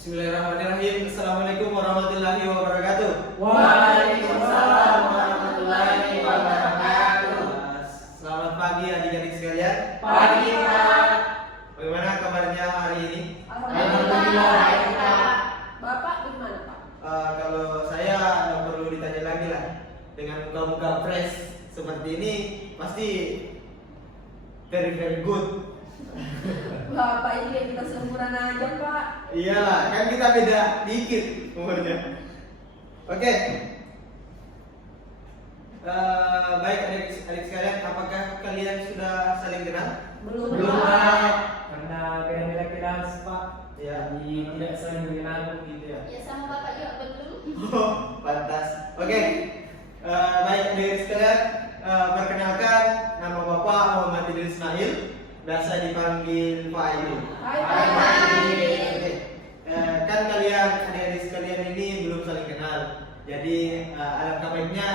Bismillahirrahmanirrahim. Assalamualaikum warahmatullahi wabarakatuh. Waalaikumsalam warahmatullahi wabarakatuh. Selamat pagi adik-adik sekalian. Pagi, Pak. Bagaimana kabarnya hari ini? Alhamdulillah baik, Pak. Bapak gimana, Pak? Kalau saya nggak perlu ditanya lagi lah. Dengan muka-muka fresh seperti ini pasti very very good. Bapak ini kayak kita seumuran aja, Pak. Iyalah, kan kita beda dikit umurnya. Oke. Baik adik-adik sekalian, apakah kalian sudah saling kenal? Belum, Pak. Karena beda-beda kelas, Pak. Ya. Jadi tidak saling mengenal gitu ya. Ya sama bapak juga belum. Oh, pantas. Oke. Baik adik-adik sekalian, perkenalkan nama Bapak Muhammad Idris Ismail, biasa dipanggil Pak Ayu. Hai, Hai, Pak. Pak. Oke. Kan kalian adik-adik sekalian ini belum saling kenal. Jadi alangkah baiknya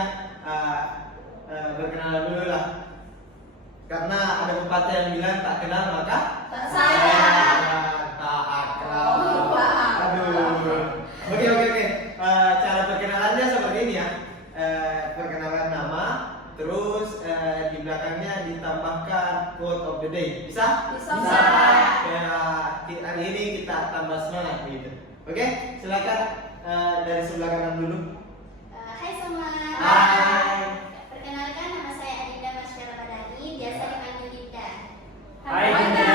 berkenalan dulu lah. Karena ada pepatah yang bilang tak kenal maka Tak sayang. tak akrab. Oh, Pak. Aduh. Oke. Cara perkenalannya seperti ini ya. Perkenalan nama, terus di belakangnya ditambahkan quote of the day. Bisa? Bisa. Ya, hari ini kita tambah semangat gitu. Oke, silakan dari sebelah kanan dulu. Hai semua. Hai. Perkenalkan nama saya Adinda Masyara Badani, biasa dipanggil Dinda. Hai, Dinda.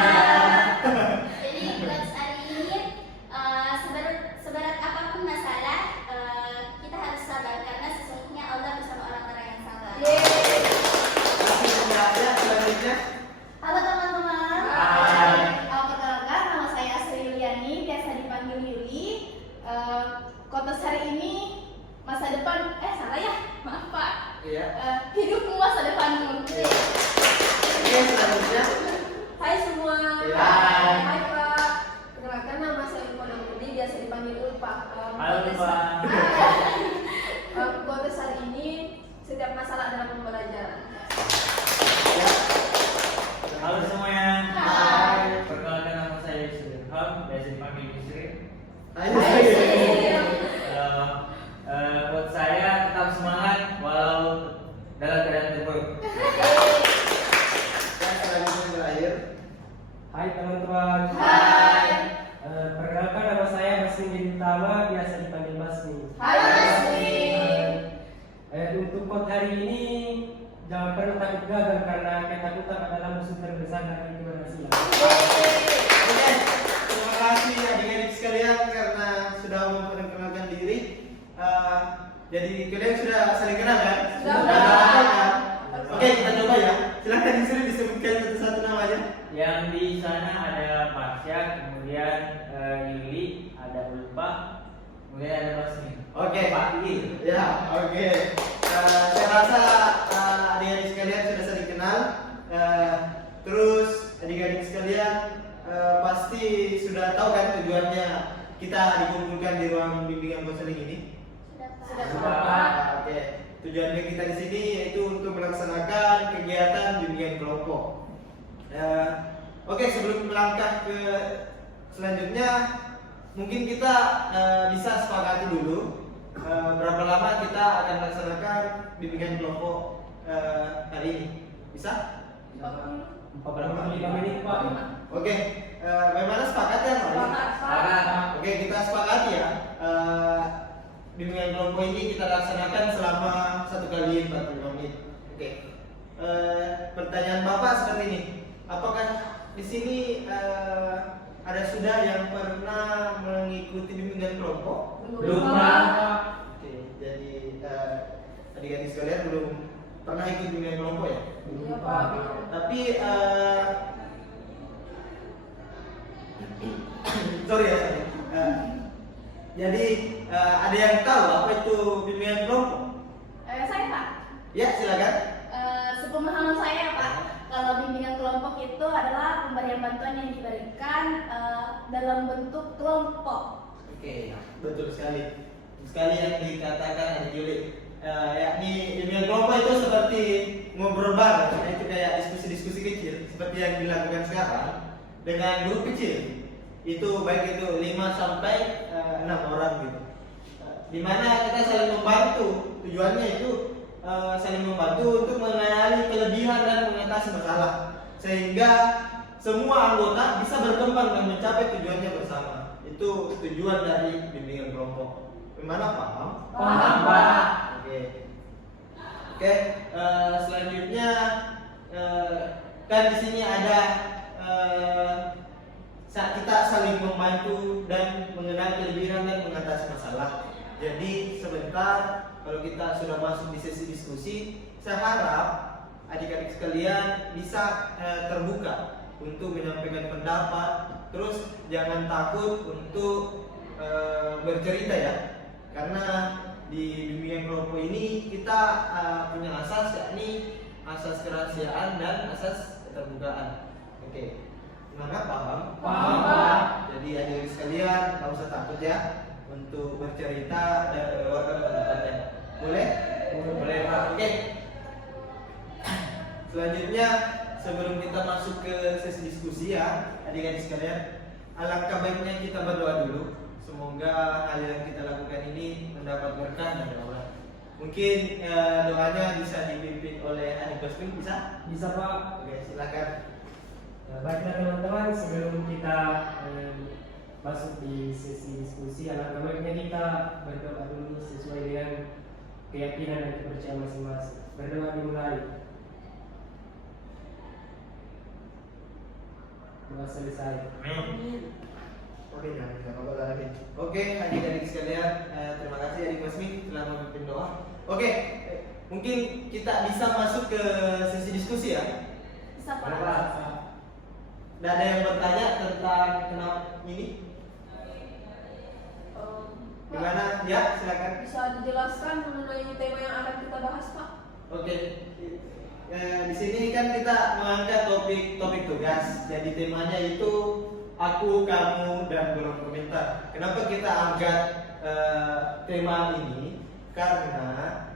Jadi buat hari ini seberat apapun masalah kita harus sabar karena sesungguhnya Allah bersama orang-orang yang sabar. Yeay. Ya, selanjutnya. Halo teman-teman. Hai. Perkenalkan nama saya Asri Yuliani, biasa dipanggil Yuli. Kotos hari ini masa depan salah ya, maaf Pak. Iya. Hidupmu masa depanmu. Oke, selanjutnya. Hai semua. Hai. Hai, Pak. Perkenalkan nama saya Ulfa Namudi, biasa dipanggil Ulfa. Halo, Pak. Konteks hari ini setiap masalah adalah pembelajaran. Ya. Halo semuanya. Hai. Perkenalkan nama saya Yusri Ilham, biasa dipanggil Yusri. Ayo. Buat saya tetap semangat walau dalam keadaan terpuruk. Dan selanjutnya terakhir. Hai teman-teman. Hai. Perkenalkan nama saya Basmi bin Utama, biasa dipanggil Basmi. Hai, Basmi. Untuk quote hari ini, jangan pernah takut gagal karena ketakutan adalah musuh terbesar dari keberhasilan. Oke, terima kasih adik-adik sekalian karena sudah memperkenalkan diri. Jadi kalian sudah saling kenal kan? Sudah. Kenal kan? Oke, kita coba ya. Silahkan disuruh disebutkan satu-satu namanya. Yang di sana ada Pasya, kemudian Yuli, ada Ulfa, kemudian ada Basmi. Oke. Pak Yuli. Ya, oke. Saya rasa adik-adik sekalian sudah saling kenal. Terus adik-adik sekalian pasti sudah tahu kan tujuannya kita dikumpulkan di ruang bimbingan konseling ini. Sudah Sudah, Pak. Pak. Oke. Tujuannya kita di sini yaitu untuk melaksanakan kegiatan bimbingan kelompok. Oke, sebelum melangkah ke selanjutnya, mungkin kita bisa sepakati dulu berapa lama kita akan melaksanakan bimbingan kelompok hari ini. Bisa? 45 menit Pak. Oke, bagaimana sepakat ya? Pak? Sepakat. Oke, kita sepakati ya. Bimbingan kelompok ini kita laksanakan selama 1 kali 45 menit. Oke. Pertanyaan Bapak seperti ini. Apakah di sini ada sudah yang pernah mengikuti bimbingan kelompok? Belum, Pak. Pak. Oke, jadi adik-adik sekalian belum pernah ikut bimbingan kelompok ya? Iya, Pak. Tapi sorry ya. Jadi ada yang tahu apa itu bimbingan kelompok? Saya Pak. Ya, silakan. Sepemahaman saya Pak, kalau bimbingan kelompok itu adalah pemberian bantuan yang diberikan dalam bentuk kelompok. Oke, betul sekali. Sekali yang dikatakan Adik Yuli. Yakni bimbingan kelompok itu seperti ngobrol bareng, itu kayak diskusi-diskusi kecil seperti yang dilakukan sekarang dengan grup kecil. Itu baik itu 5 sampai dimana kita saling membantu. Tujuannya itu saling membantu untuk mengenali kelebihan dan mengatasi masalah, sehingga semua anggota bisa berkembang dan mencapai tujuannya bersama. Itu tujuan dari bimbingan kelompok. Gimana, paham? Paham, Pak. Oke, selanjutnya kan di sini ada saat kita saling membantu dan mengenal kelebihan dan mengatasi masalah. Jadi sebentar kalau kita sudah masuk di sesi diskusi, saya harap adik-adik sekalian bisa terbuka untuk menyampaikan pendapat. Terus jangan takut untuk bercerita ya, karena di bimbingan kelompok ini kita punya asas, yakni asas kerahasiaan dan asas keterbukaan. Oke, gimana, paham? Paham, Pak. Jadi adik-adik sekalian nggak usah takut ya untuk bercerita dan mengeluarkan pendapatnya. Boleh? Boleh, Pak. Oke. Selanjutnya sebelum kita masuk ke sesi diskusi ya, adik-adik sekalian, alangkah baiknya kita berdoa dulu. Semoga hal yang kita lakukan ini mendapat berkah dari Allah. Mungkin doanya bisa dipimpin oleh adik Basmi, bisa? Bisa, Pak. Oke, silakan. Baiklah teman-teman, sebelum kita masuk di sesi diskusi, alangkah baiknya kita berdoa dulu sesuai dengan keyakinan dan kepercayaan masing-masing. Berdoa dimulai. Doa selesai. Oke, jangan bisa ngobrol lagi. Oke, adik-adik sekalian, terima kasih adik Basmi telah memimpin doa. Oke, mungkin kita bisa masuk ke sesi diskusi ya. Bisa, Pak. Berapa? Dan ada yang bertanya tentang kenapa ini? Pak, Gimana? Ya, silakan. bisa dijelaskan mengenai tema yang akan kita bahas, Pak? Oke. Di sini kan kita mengangkat topik tugas. Jadi temanya itu aku, kamu, dan kolom komentar. Kenapa kita angkat tema ini? Karena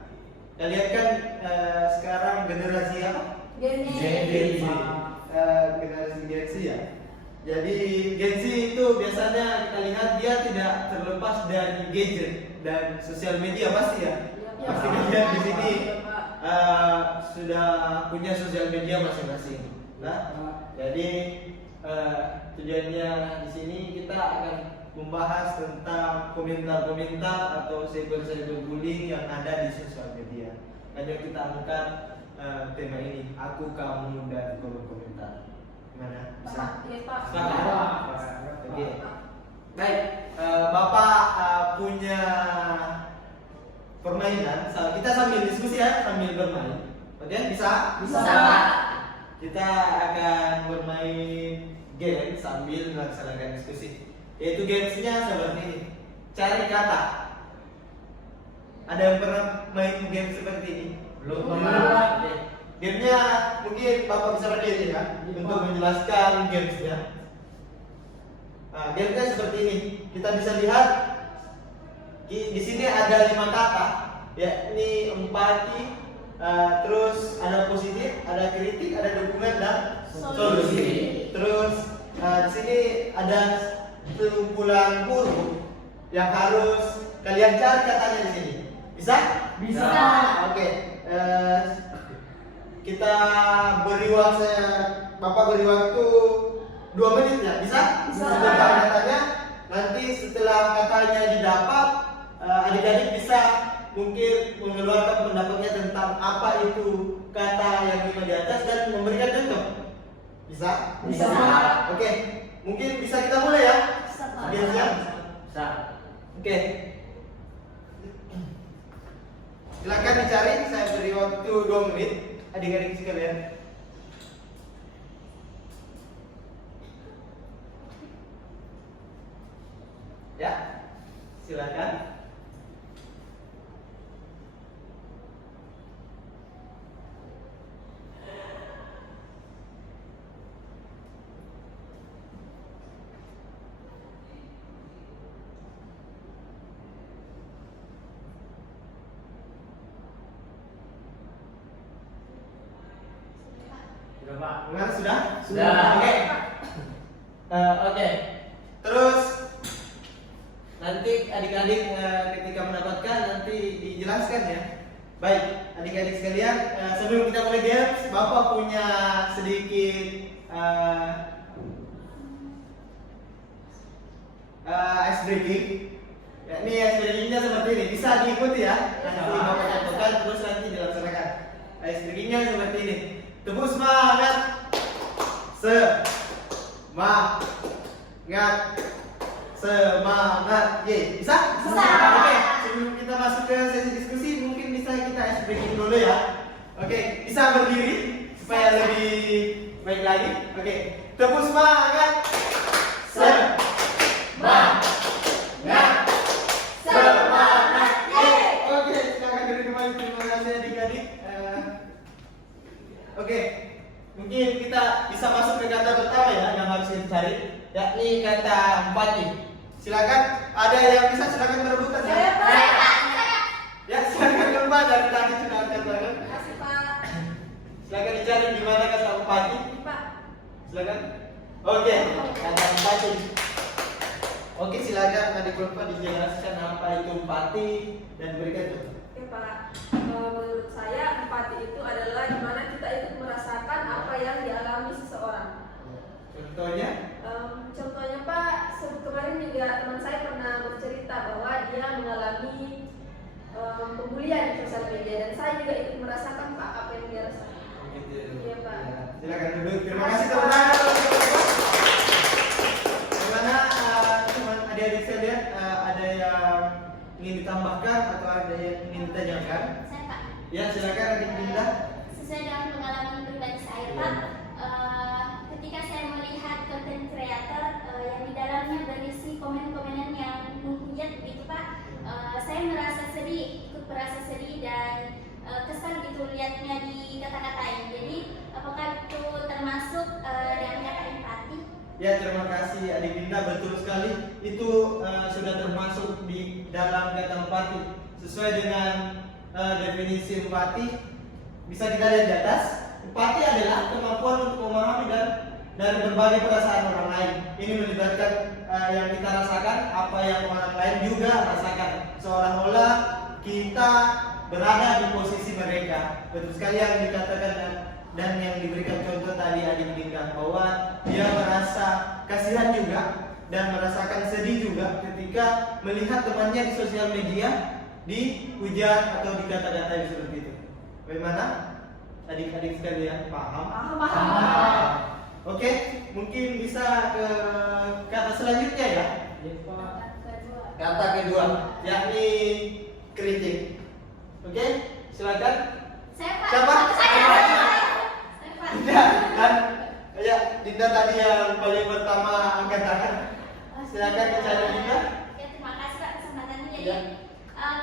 kalian kan sekarang generasi apa? Gen Z. Generasi Gen Z ya. Jadi Gen Z itu biasanya kita lihat dia tidak terlepas dari gadget dan sosial media pasti ya. Iya, Pasti Pak. kalian di sini Iya, Pak. sudah punya sosial media masing-masing. Nah, jadi tujuannya di sini kita akan membahas tentang komentar-komentar atau cyberbullying yang ada di sosial media. Hanya kita angkat tema ini, aku, kamu, dan kolom komentar. Gimana? Bisa? Pak, iya, Pak. Silakan. Oke. Baik, Bapak punya permainan. Kita sambil diskusi ya, sambil bermain. Oke, bisa? Bisa, Pak. Kita akan bermain game sambil melaksanakan diskusi. Yaitu gamesnya seperti ini. Cari kata. Ada yang pernah main game seperti ini? Belum. Oke. Gamenya mungkin Bapak bisa berdiri ya untuk menjelaskan gamesnya. Nah, gamesnya seperti ini. Kita bisa lihat di sini ada 5 kata, yakni empati, terus ada positif, ada kritik, ada dukungan dan solusi. Terus di sini ada kumpulan huruf yang harus kalian cari katanya di sini. Bisa? Bisa. Oke. Kita beri waktu, Bapak beri waktu 2 menit ya, bisa? Bisa. Sebentar katanya. Nanti setelah katanya didapat, adik-adik bisa mungkin mengeluarkan pendapatnya tentang apa itu kata yang 5 di atas dan memberikan contoh. Bisa? Bisa. Oke. Mungkin bisa kita mulai ya? Bisa, Pak. Biar siap? Bisa. Oke. Silakan dicari, saya beri waktu 2 menit adik-adik sekalian. Ya, silakan. Sudah, Pak. Gimana, sudah? Sudah. Oke. Oke. Terus Nanti adik-adik ketika mendapatkan nanti dijelaskan ya. Baik, adik-adik sekalian, sebelum kita mulai games, Bapak punya sedikit ice breaking. Ya, ini ice breakingnya seperti ini, bisa diikuti ya. Nanti Bapak contohkan terus nanti dilaksanakan. Ice breakingnya seperti ini. Tepuk semangat. Semangat. Ye, bisa? Bisa. Oke, sebelum kita masuk ke sesi diskusi, mungkin bisa kita ice breaking dulu ya. Oke, bisa berdiri supaya lebih baik lagi. Oke, tepuk semangat. Semangat. Semangat. Oke, silakan duduk kembali. Terima kasih adik-adik. Oke, mungkin kita bisa masuk ke kata pertama ya yang harus kita cari, yakni kata empati. Silakan, ada yang bisa silakan berebutan ya. Ya, silakan coba dari tadi sudah angkat tangan. Kasih Pak. Silakan dicari di mana kata empati. Pak. Silakan. Oke, kata empati. Oke, silakan adik Bapak dijelaskan apa itu empati dan berikan contoh. Oke Pak. Menurut saya empati itu adalah dimana kita ikut merasakan apa yang dialami seseorang. Contohnya? Contohnya Pak, kemarin juga teman saya pernah bercerita bahwa dia mengalami pembulian di sosial media dan saya juga ikut merasakan Pak apa yang dia rasakan. Iya Pak. Silakan duduk. Terima kasih teman-teman. Bagaimana teman adik-adik sekalian, ada yang ingin ditambahkan atau ada yang ingin ditanyakan? Saya Pak. Ya, silakan adik Dinda. Sesuai dengan pengalaman pribadi saya Pak, ketika saya melihat konten kreator yang di dalamnya berisi komen-komenan yang menghujat begitu Pak, saya merasa sedih, ikut merasa sedih dan kesal gitu lihatnya dikata-katain. Jadi apakah itu termasuk dalam kata empati? Ya, terima kasih adik Dinda, betul sekali. Itu sudah termasuk di dalam kata empati. Sesuai dengan definisi empati, bisa kita lihat di atas. Empati adalah kemampuan untuk memahami dan berbagai perasaan orang lain. Ini melibatkan yang kita rasakan, apa yang orang lain juga rasakan. Seolah-olah kita berada di posisi mereka. Betul sekali yang dikatakan dan yang diberikan contoh tadi adik Dinda, bahwa dia merasa kasihan juga dan merasakan sedih juga ketika melihat temannya di sosial media dihujat atau dikata-katain seperti itu. Bagaimana adik-adik sekalian, paham? Paham. Oke, mungkin bisa ke kata selanjutnya ya. Yes, Pak. Kata kedua, yakni kritik. Oke, silakan. Saya Pak. Siapa? Saya Pak. Dinda, dan ya Dinda tadi yang paling pertama angkat tangan. Silakan dicari Dinda. Ya, terima kasih Pak kesempatannya. Jadi Ya.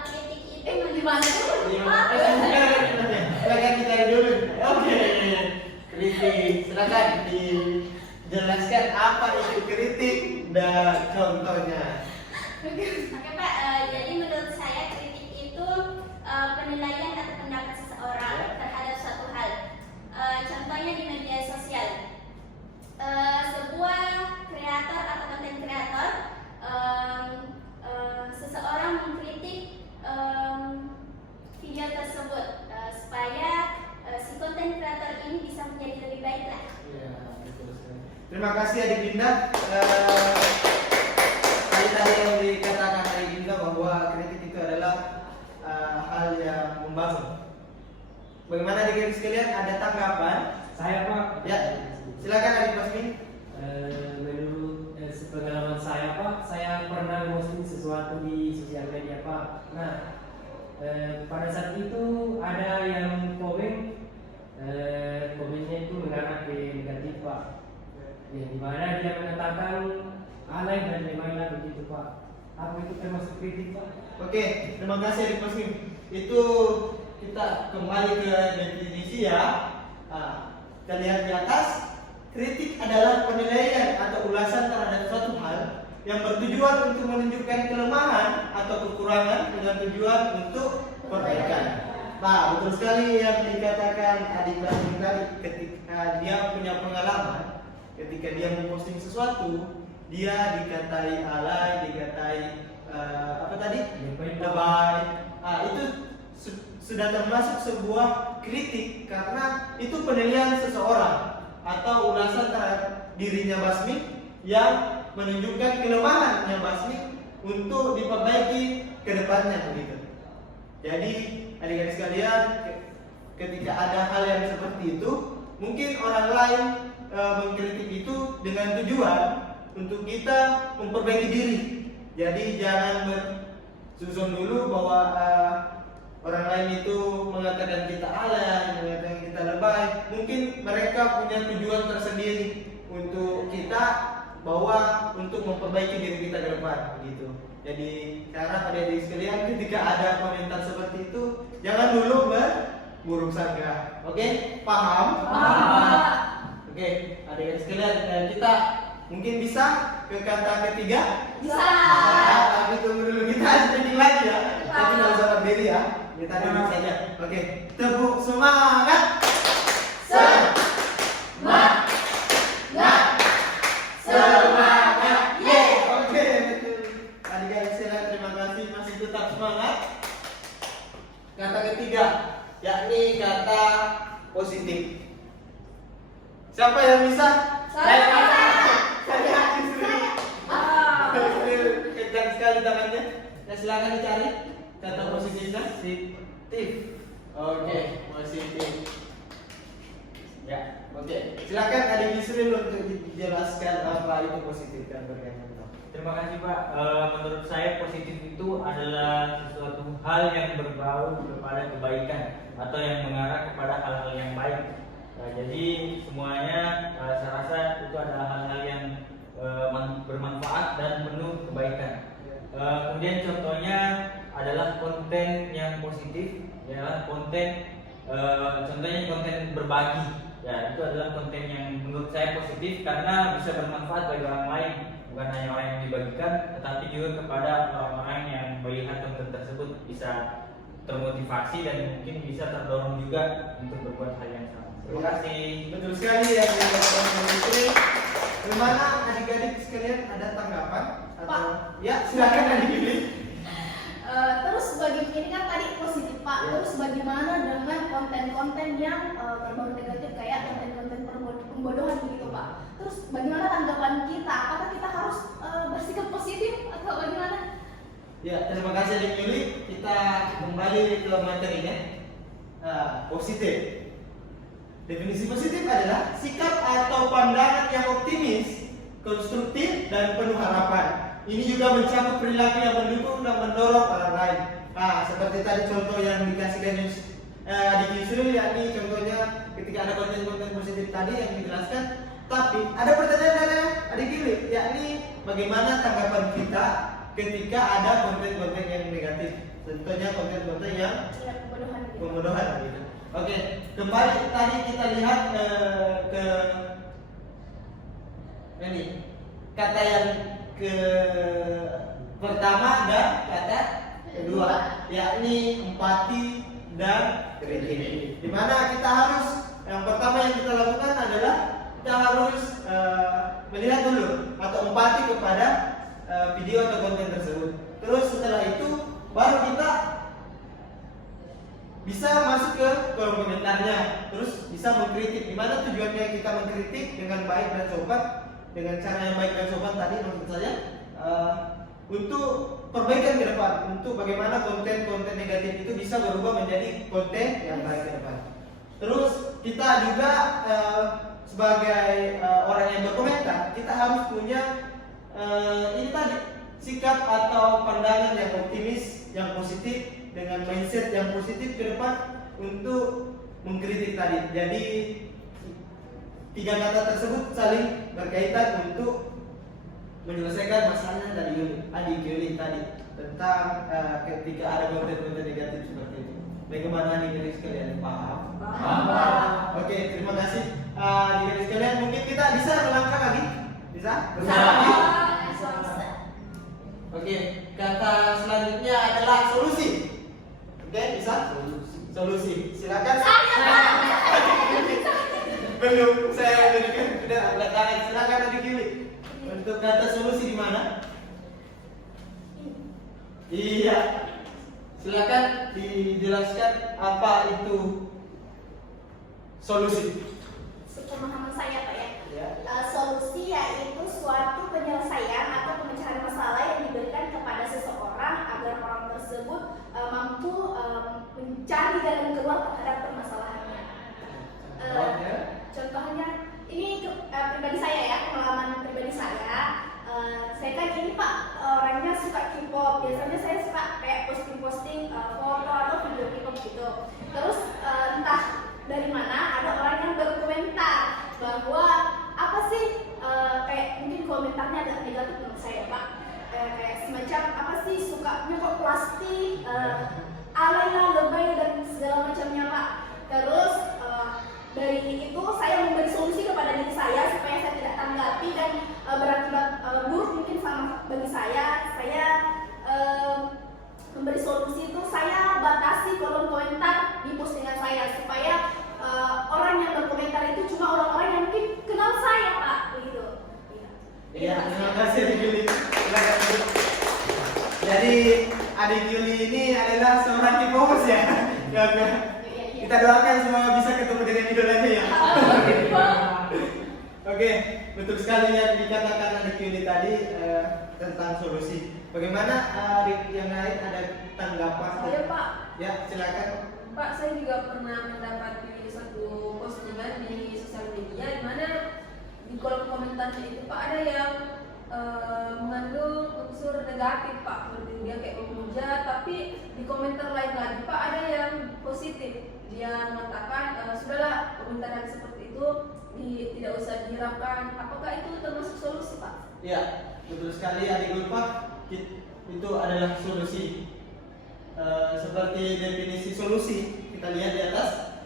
kritik itu Di mana dulu? Silakan dicari dulu. Oke, kritik. Silakan dijelaskan apa itu kritik dan contohnya. Oke Pak, jadi menurut saya kritik itu penilaian atau pendapat seseorang terhadap suatu hal. Contohnya di media sosial, sebuah kreator atau konten kreator, seseorang mengkritik video tersebut supaya si konten kreator ini bisa menjadi lebih baik lah. Ya, betul sekali. Terima kasih adik Dinda. Tadi yang dikatakan adik Dinda bahwa kritik itu adalah hal yang membangun. Bagaimana adik-adik sekalian, ada tanggapan? Saya Pak. Ya, silakan adik Basmin. Menurut pengalaman saya Pak, saya pernah posting sesuatu di sosial media Pak. Nah, pada saat itu ada yang komennya itu mengarah ke negatif Pak. Ya, di mana dia mengatakan alay dan lemahlah begitu Pak. Apa itu termasuk kritik Pak? Oke, terima kasih adik Basmin. Itu kita kembali ke definisi ya. Kita lihat di atas, kritik adalah penilaian atau ulasan terhadap suatu hal yang bertujuan untuk menunjukkan kelemahan atau kekurangan dengan tujuan untuk perbaikan. Nah, betul sekali yang dikatakan adik Basmin tadi, ketika dia punya pengalaman, ketika dia memposting sesuatu dia dikatai alay, dikatai apa tadi? Lebay. Itu sudah termasuk sebuah kritik karena itu penilaian seseorang atau ulasan terhadap dirinya Basmi yang menunjukkan kelemahannya Basmi untuk diperbaiki ke depannya begitu. Jadi adik-adik sekalian, ketika ada hal yang seperti itu, mungkin orang lain mengkritik itu dengan tujuan untuk kita memperbaiki diri. Jadi jangan bersuzon dulu bahwa orang lain itu mengatakan kita alay, mengatakan kita lebay. Mungkin mereka punya tujuan tersendiri untuk kita, bahwa untuk memperbaiki diri kita ke depan begitu. Jadi cara adik-adik sekalian, ketika ada komentar seperti itu, jangan dulu berburuk sangka. Oke, paham? Oke, adik-adik sekalian, kita mungkin bisa ke kata ketiga. Bisa. Tapi tunggu dulu, kita speaking lagi ya. Tapi nggak usah berdiri ya. Kita duduk saja. Oke, tepuk semangat. Semangat. Oke, adik-adik sekalian, terima kasih masih tetap semangat. Kata ketiga, yakni kata positif. Siapa yang bisa? Saya kencang sekali tangannya. Ya, silakan dicari kata positifnya. Positif. Oke, positif. Ya, oke. Silakan adik Yusril untuk dijelaskan apa itu positif dan berkaitan. Terima kasih Pak. Menurut saya positif itu adalah sesuatu hal yang berbau kepada kebaikan atau yang mengarah kepada hal-hal yang baik. Jadi semuanya saya rasa itu adalah hal-hal yang bermanfaat dan penuh kebaikan. Kemudian contohnya adalah konten yang positif, adalah konten contohnya konten berbagi. Ya, itu adalah konten yang menurut saya positif karena bisa bermanfaat bagi orang lain, bukan hanya orang yang dibagikan, tetapi juga kepada orang-orang yang melihat konten tersebut bisa termotivasi dan mungkin bisa terdorong juga untuk berbuat hal yang sama. Terima kasih. Betul sekali ya, Yusril. Bagaimana adik-adik sekalian, ada tanggapan? Atau ya, silakan adik-adik. Terus ini kan tadi positif Pak. Ya. Terus bagaimana dengan konten-konten yang berbau negatif kayak konten-konten pembodohan begitu Pak? Terus bagaimana tanggapan kita? Apakah kita harus bersikap positif atau bagaimana? Ya, terima kasih adik Yuli. Kita kembali ke materinya. Positif. Definisi positif adalah sikap atau pandangan yang optimis, konstruktif dan penuh harapan. Ini juga mencakup perilaku yang mendukung dan mendorong orang lain. Seperti tadi contoh yang dikasihkan di Yusril, yakni contohnya ketika ada konten-konten positif tadi yang dijelaskan. Tapi ada pertanyaan dari adik Yuli, yakni bagaimana tanggapan kita ketika ada konten-konten yang negatif. Contohnya konten-konten yang pembodohan gitu. Oke, kembali tadi kita lihat ke ini kata yang ke pertama dan kata kedua, yakni empati dan kritik. Dimana kita harus, yang pertama yang kita lakukan adalah kita harus melihat dulu atau empati kepada video atau konten tersebut. Terus setelah itu baru kita bisa masuk ke kolom komentarnya, terus bisa mengkritik. Dimana tujuannya kita mengkritik dengan baik dan sopan, dengan cara yang baik dan sopan tadi maksud saya, untuk perbaikan ke depan, untuk bagaimana konten-konten negatif itu bisa berubah menjadi konten yang baik ke depan. Terus kita juga sebagai orang yang berkomentar, kita harus punya ini tadi, sikap atau pandangan yang optimis, yang positif, dengan mindset yang positif ke depan untuk mengkritik tadi. Jadi tiga kata tersebut saling berkaitan untuk menyelesaikan masalah dari adik Yuli tadi tentang ketika ada konten-konten negatif seperti itu. Bagaimana adik-adik sekalian, paham? Paham. Oke, terima kasih adik-adik sekalian. Mungkin kita bisa melangkah lagi? Bisa? Oke, kata selanjutnya adalah solusi. Oke, bisa? Solusi. Silakan. Belum, saya berikan sudah angkat tangan. Silakan adik Yuli. Untuk kata solusi di mana? Iya. Silakan dijelaskan apa itu solusi. Sepemahaman saya Pak ya. Ya. Solusi yaitu suatu penyelesaian atau pemecahan masalah yang diberikan kepada seseorang agar orang tersebut mampu mencari jalan keluar terhadap permasalahannya. Contohnya? Contohnya ini pribadi saya ya, pengalaman pribadi saya. Saya kan ini Pak orangnya suka K-pop. Biasanya saya suka kayak posting-posting foto atau video K-pop gitu. Terus entah dari mana ada orang yang berkomentar bahwa apa sih kayak mungkin komentarnya agak negatif menurut saya Pak. Kayak semacam apa sih suka nyokok plastik, alay lah, lebay dan segala macamnya Pak. Terus dari itu saya memberi solusi kepada diri saya supaya saya tidak tanggapi dan berakibat buruk mungkin sama bagi saya. Saya memberi solusi itu saya batasi kolom komentar di postingan saya supaya orang yang berkomentar itu cuma orang-orang yang mungkin kenal saya Pak begitu. Iya, terima kasih Adik Yuli. Jadi Adik Yuli ini adalah seorang K-popers ya. Kita doakan semoga bisa ketemu dengan idolanya ya. Oke, betul sekali yang dikatakan Adik Yuli tadi tentang solusi. Bagaimana Adik yang lain ada tanggapan? Saya Pak. Ya, silakan. Pak, saya juga pernah mendapati satu postingan di sosial media di mana di kolom komentarnya itu Pak ada yang mengandung unsur negatif Pak, seperti dia kayak memuja, tapi di komentar lain lagi Pak ada yang positif. Dia mengatakan sudahlah komentar yang seperti itu tidak usah dihiraukan. Apakah itu termasuk solusi Pak? Ya, betul sekali Adik Yuli Pak. Itu adalah solusi. Seperti definisi solusi kita lihat di atas,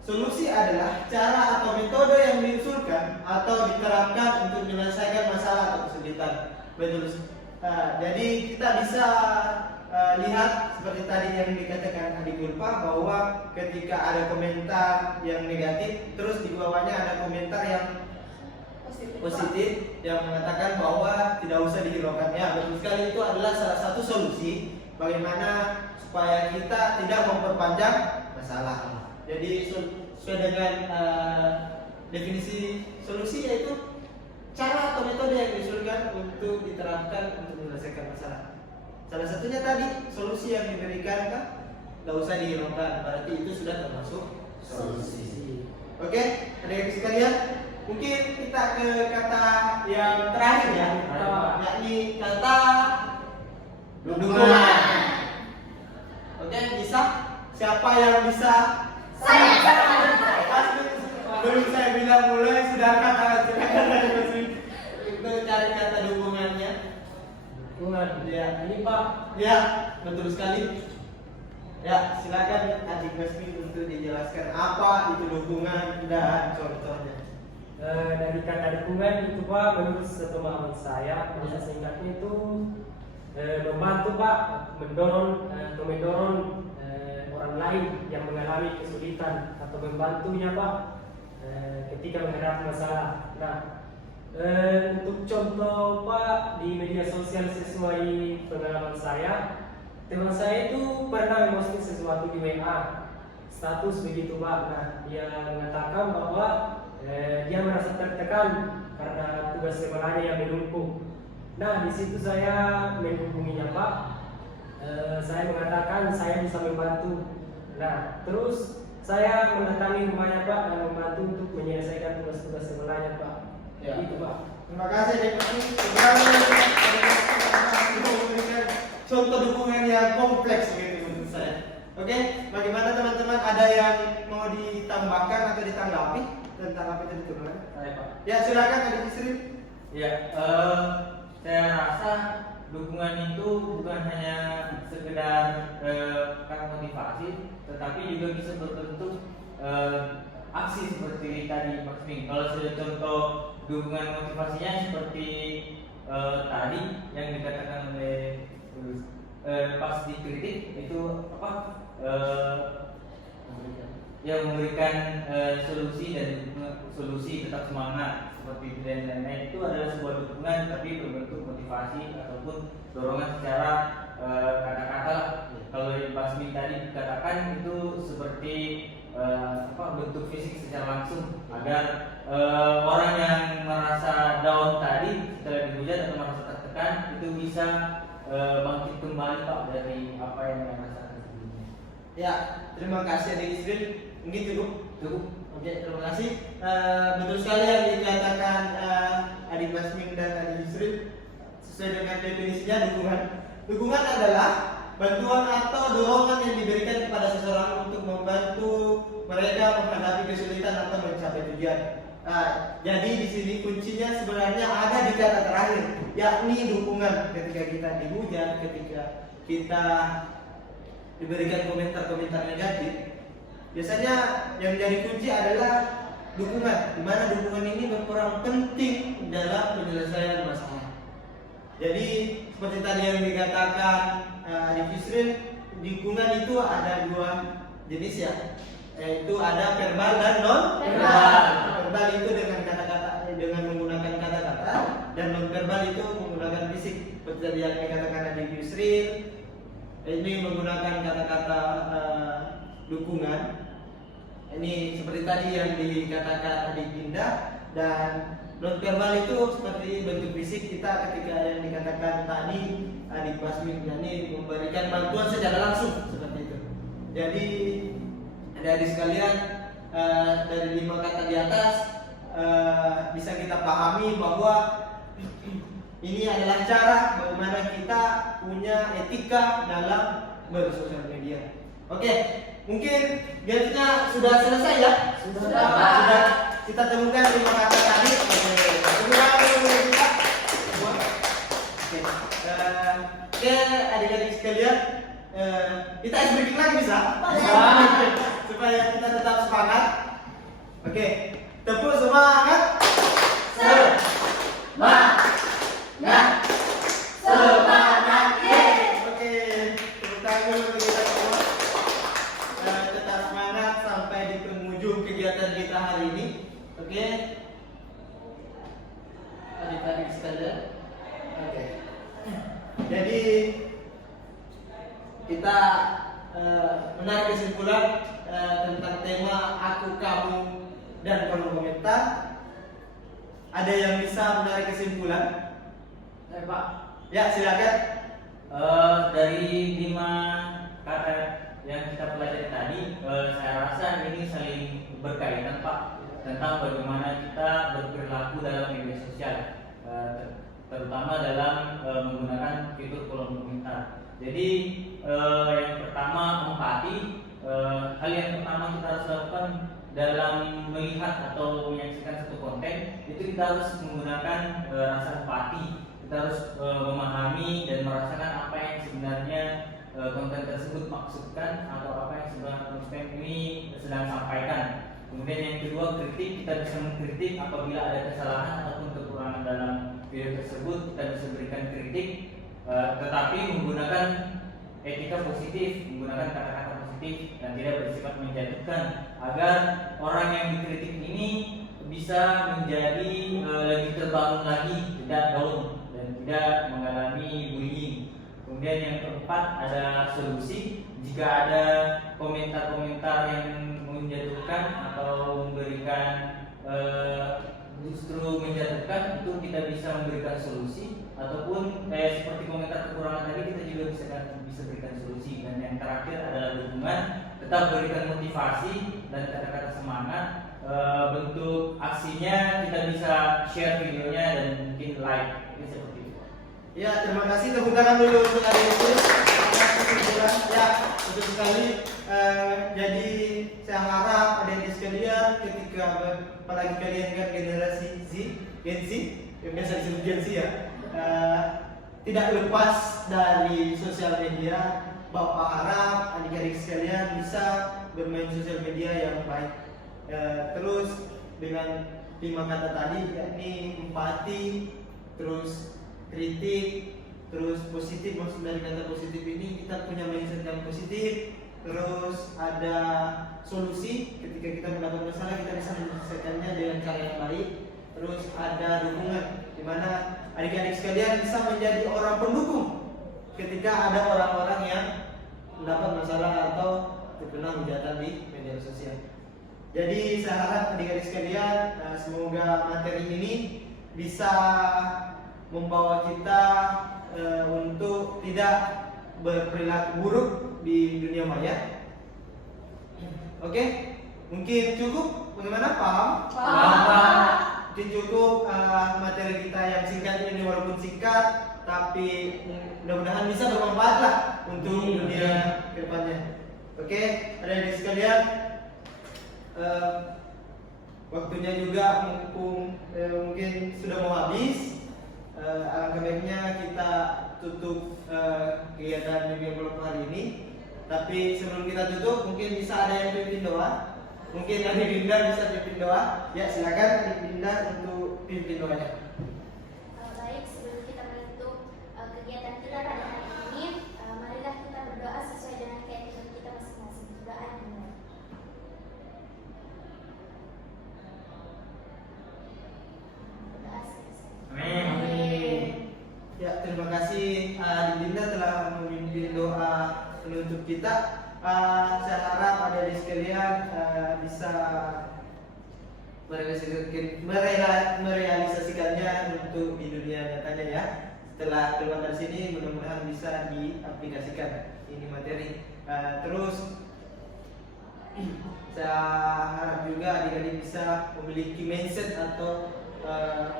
solusi adalah cara atau metode yang diusulkan atau diterapkan untuk menyelesaikan masalah atau kesulitan. Betul. Jadi kita bisa lihat seperti tadi yang dikatakan Adik Yuli bahwa ketika ada komentar yang negatif, terus di bawahnya ada komentar yang positif yang mengatakan bahwa tidak usah dihiraukan. Ya, betul sekali, itu adalah salah satu solusi bagaimana supaya kita tidak memperpanjang masalah. Jadi sesuai dengan definisi solusi yaitu cara atau metode yang diusulkan untuk diterapkan untuk menyelesaikan masalah. Salah satunya tadi solusi yang diberikan kan tidak usah dihiraukan, berarti itu sudah termasuk solusi. Oke, adik-adik sekalian, mungkin kita ke kata yang terakhir ya, yakni kata dukungan. Oke, bisa? Siapa yang bisa? Saya. Pasti belum saya bilang mulai sudah kata itu cari kata dukungannya. Dukungan. Ya. Ini Pak. Ya, betul sekali. Ya, silakan Adik Mesmi untuk dijelaskan apa itu dukungan dan contohnya. Dari kata dukungan itu Pak, menurut sepemahaman saya, bahasa singkatnya itu membantu Pak, mendorong orang lain yang mengalami kesulitan atau membantunya Pak ketika menghadapi masalah. Nah, untuk contoh Pak di media sosial sesuai pengalaman saya, teman saya itu pernah memposting sesuatu di WA status begitu Pak. Nah, dia mengatakan bahwa dia merasa tertekan karena tugas sekolahnya yang menumpuk. Nah, di situ saya menghubunginya Pak. Saya mengatakan saya bisa membantu. Nah, terus saya mendatangi rumahnya Pak dan membantu untuk menyelesaikan tugas-tugas sekolahnya Pak. Ya. Itu Pak. Terima kasih Adik Mesmi. Memberikan contoh dukungan yang kompleks begitu menurut saya. Oke, bagaimana teman-teman? Ada yang mau ditambahkan atau ditanggapi tentang apa yang dituturkan? Saya Pak. Ya, silakan Adik Isri. Ya, saya rasa dukungan itu bukan hanya sekedar motivasi, tetapi juga bisa berbentuk aksi seperti tadi Mas Ming. Kalau sudah contoh dukungan motivasinya seperti tadi yang dikatakan oleh pas dikritik itu apa? Yang memberikan solusi dan solusi tetap semangat. seperti itu dan lain-lain itu adalah sebuah dukungan tapi berbentuk motivasi ataupun dorongan secara kata-kata lah. Kalau Basmi tadi katakan itu seperti bentuk fisik secara langsung agar orang yang merasa down tadi setelah dihujat atau merasa tertekan itu bisa bangkit kembali Pak dari apa yang dia rasakan sebelumnya. Ya, terima kasih Adik Yusril. Mungkin cukup. Oke, terima kasih. Betul sekali yang dikatakan Adik Basmi dan Adik Yusril. Sesuai dengan definisinya, dukungan adalah bantuan atau dorongan yang diberikan kepada seseorang untuk membantu mereka menghadapi kesulitan atau mencapai tujuan. Jadi di sini kuncinya sebenarnya ada di kata terakhir, yakni dukungan. Ketika kita dihujat, ketika kita diberikan komentar-komentar negatif, biasanya yang menjadi kunci adalah dukungan, di mana dukungan ini berperan penting dalam penyelesaian masalah. Jadi seperti tadi yang dikatakan Adik Yusril, dukungan itu ada dua jenis ya, yaitu ada verbal dan non verbal. Verbal itu dengan kata-kata, dengan menggunakan kata-kata, dan non verbal itu menggunakan fisik. Seperti tadi yang dikatakan Adik Yusril, ini menggunakan kata-kata dukungan. Ini seperti tadi yang dikatakan Adik Dinda, dan non verbal itu seperti bentuk fisik kita ketika yang dikatakan tadi Adik Basmi, yakni memberikan bantuan secara langsung seperti itu. Jadi adik sekalian, dari 5 kata di atas bisa kita pahami bahwa ini adalah cara bagaimana kita punya etika dalam bersosial media. Oke, mungkin gamesnya sudah selesai ya? Sudah. Kita temukan 5 kata tadi. Oke, adik-adik sekalian, kita ice breaking lagi bisa? Supaya kita tetap semangat. Oke, tepuk semangat. Semangat. Oke, tepuk tangan dulu bagi kita semua. Tetap semangat sampai di penghujung kegiatan kita hari ini. Oke, adik-adik sekalian. Oke. Jadi kita menarik kesimpulan tentang tema aku, kamu, dan kolom komentar. Ada yang bisa menarik kesimpulan? Pak. Ya, silakan. Dari 5 kata yang kita pelajari tadi, saya rasa ini saling berkaitan Pak, tentang bagaimana kita berperilaku dalam media sosial, terutama dalam menggunakan fitur kolom komentar. Jadi yang pertama empati. Hal yang pertama kita harus lakukan dalam melihat atau menyaksikan satu konten, itu kita harus menggunakan rasa empati. Kita harus memahami dan merasakan apa yang sebenarnya konten tersebut maksudkan, atau apa yang sebenarnya konten ini sedang sampaikan. Kemudian yang kedua, kritik. Kita bisa mengkritik apabila ada kesalahan ataupun kekurangan dalam video tersebut, kita bisa berikan kritik, tetapi menggunakan etika positif, menggunakan kata-kata positif dan tidak bersifat menjatuhkan, agar orang yang dikritik ini bisa menjadi lebih terbangun lagi, tidak down dan tidak mengalami bullying. Kemudian yang keempat, ada solusi. Jika ada komentar-komentar yang menjatuhkan atau memberikan justru menjatuhkan, itu kita bisa memberikan solusi, ataupun seperti komentar kekurangan tadi, kita juga bisa berikan solusi. Dan yang terakhir adalah dukungan. Tetap berikan motivasi dan kata-kata semangat. Bentuk aksinya kita bisa share videonya dan mungkin like. Ini seperti itu. Ya, terima kasih. Tepuk tangan dulu untuk adik itu. Ya, betul sekali. Jadi saya harap adik-adik sekalian, ketika apalagi kalian kan generasi Gen Z, yang biasa disebut Gen Z ya, tidak lepas dari sosial media. Bapak harap adik-adik sekalian bisa bermain sosial media yang baik. Terus dengan 5 kata tadi, yakni empati, terus kritik, terus positif. Maksud dari kata positif ini, kita punya mindset yang positif. Terus ada solusi, ketika kita mendapat masalah kita bisa menyelesaikannya dengan cara yang baik. terus ada dukungan, di mana adik-adik sekalian bisa menjadi orang pendukung ketika ada orang-orang yang mendapat masalah atau terkena hujatan di media sosial. Jadi saya harap adik-adik sekalian, semoga materi ini bisa membawa kita untuk tidak berperilaku buruk di dunia maya. Oke, mungkin cukup. Bagaimana, paham? Paham. Mungkin cukup materi kita yang singkat ini, walaupun singkat, tapi mudah-mudahan bisa bermanfaat lah untuk dunia kedepannya. Oke, adik-adik sekalian, waktunya juga mumpung mungkin sudah mau habis. Alangkah baiknya kita tutup kegiatan bimbingan kelompok hari ini. Tapi sebelum kita tutup, mungkin bisa ada yang pimpin doa. Mungkin Adik Dinda bisa pimpin doa. Ya, silakan Adik Dinda untuk pimpin doanya. Baik, sebelum kita menutup kegiatan kita pada hari ini, marilah kita berdoa sesuai dengan keyakinan kita masing-masing. Doa dimulai. Berdoa selesai. Amin. Ya, terima kasih Adik Dinda telah memimpin doa penutup kita. Saya harap adik-adik sekalian bisa merealisasikannya untuk di dunia nyatanya ya. Setelah keluar dari sini, mudah-mudahan bisa diaplikasikan ini materi. Terus saya harap juga adik-adik bisa memiliki mindset atau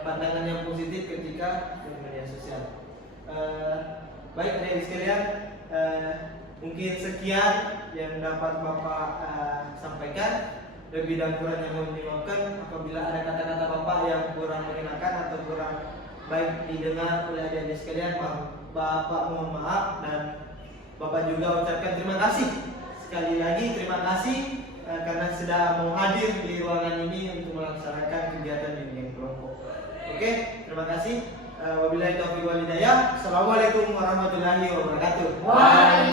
pandangan yang positif ketika bermedia sosial. Baik adik-adik sekalian, mungkin sekian yang dapat Bapak sampaikan. Lebih dan kurangnya mohon dimaafkan apabila ada kata-kata Bapak yang kurang mengenakan atau kurang baik didengar oleh adik-adik sekalian. Bapak mohon maaf, dan Bapak juga ucapkan terima kasih. Sekali lagi terima kasih karena sudah mau hadir di ruangan ini untuk melaksanakan kegiatan bimbingan kelompok. Oke, terima kasih. Wabillahi taufiq wal hidayah. Assalamualaikum warahmatullahi wabarakatuh. Waalaikumsalam.